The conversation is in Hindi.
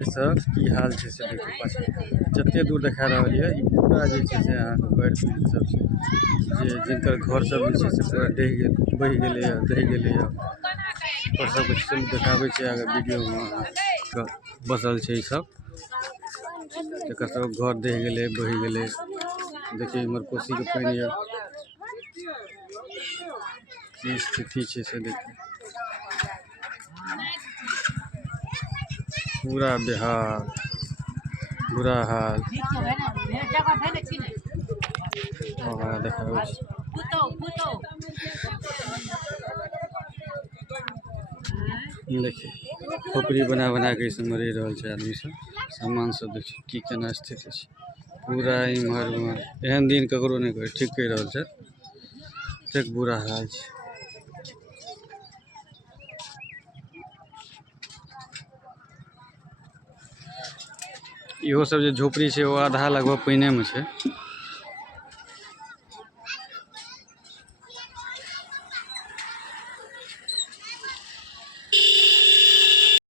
सब की हाल छै से देखियौ पाछू जते दूर देखा रहल यऽ ई पूरा जे छै से अहाँके बाढ़ि पीड़ित सब छै जे जिनकर घर सब जे छै से पूरा बहि गेलैए दहि गेलैए और सब कुछ देखाबै छै आगे वीडियो में अहाँके बसल छै ई सब जकर सब घर दहि गेलै बहि गेलै देखिए इमहर कोसी के पानि यऽ की स्थिति छै से देखिए पूरा बेहाल बुरा हाल देखाबै छै देखिए खोपड़ी बना बना के इसमें रह रहल छै आदमी सब सामान सब देखिए की केना स्थिति छै पूरा इम्हर उम्हर एहन दिन ककरो नहीं कहे ठीक कह रहल छै एतेक बुरा हाल छै इहो सब जे झोपड़ी छै वो आधा लगभग पानी में छै।